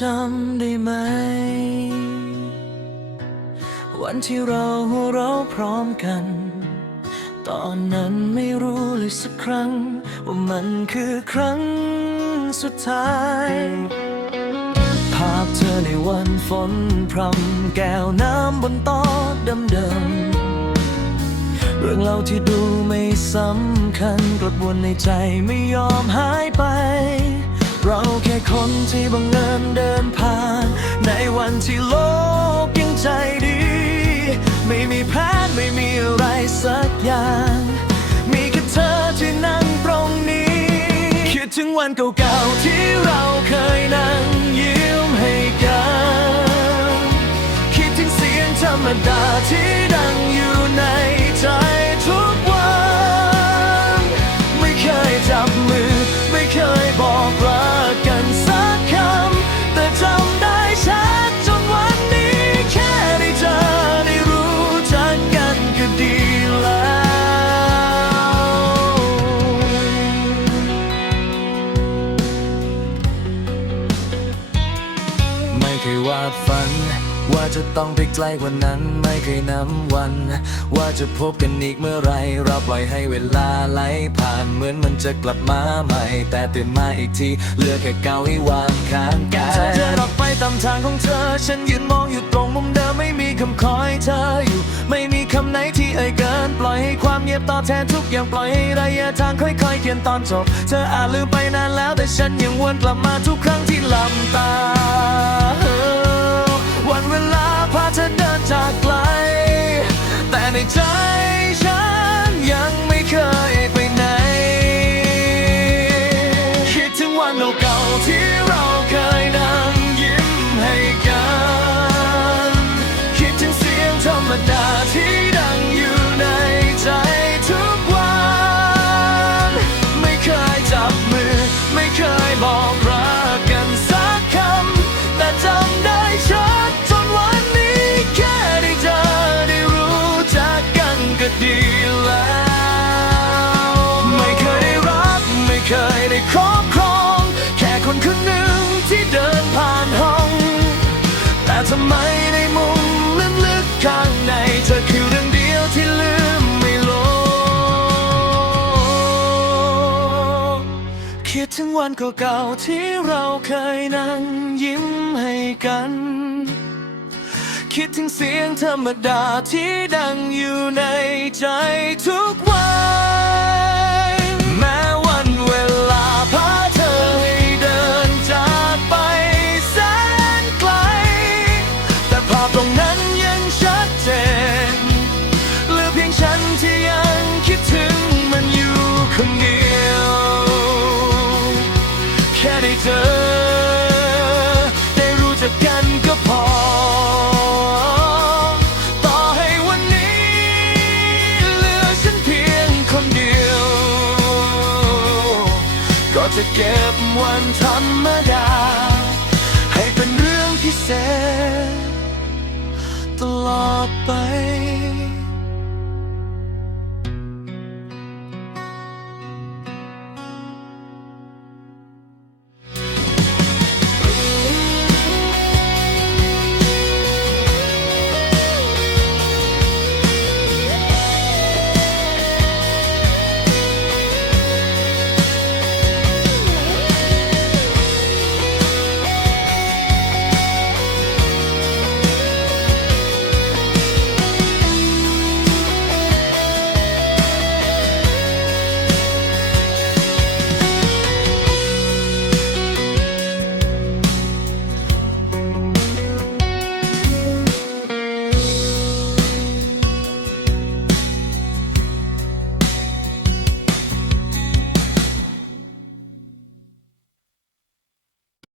จำได้ไหม วันที่เราหัวเราพร้อมกัน ตอนนั้นไม่รู้เลยสักครั้ง ว่ามันคือครั้งสุดท้าย ภาพเธอในวันฝนพรำแก้วน้ำบนโต๊ะเดิมๆเรื่องเล่าที่ดูไม่สำคัญกลับวนในใจไม่ยอมหายไป เราแค่คนที่บังเอิญเดินผ่าน ในวันที่โลกยังใจดี ไม่มีแพ้ไม่มีอะไรสักอย่าง มีแค่เธอที่นั่งตรงนี้ คิดถึงวันเก่าๆที่เราเคยนั่งยิ้มให้กัน คิดถึงเสียงธรรมดาที่ดังอยู่ใน ไม่เคย ว่าจะต้องไปไกลกว่านั้นไม่เคยนับวัน ว่าจะพบกันอีกเมื่อไรเราปล่อยให้เวลาไหลผ่านเหมือนมันจะกลับมาใหม่ แต่ตื่นมาอีกทีเหลือแค่เก่าให้วางข้างกายเธอเดินออกไปตามทางของเธอ ฉันยืนมองอยู่ตรงมุมเดิมไม่มีคำคอยเธออยู่ ไม่มีคำไหนที่เอ่ยเกิน ปล่อยให้ความเงียบตอบแทนทุกอย่างปล่อยให้ระยะทางค่อยๆเขียนตอนจบ เธออาจลืมไปนานแล้วแต่ฉันยังวนกลับมาทุกครั้งที่หลับตา วันเวลาพาเธอเดินจากไกล แต่ในใจฉันยังไม่เคยไปไหน คิดถึงวันเก่าที่ วันเก่าๆที่เราเคยนั่งยิ้มให้กัน คิดถึงเสียงธรรมดาที่ดังอยู่ในใจทุกวัน จะเก็บวันธรรมดา ให้เป็นเรื่องพิเศษ ตลอดไป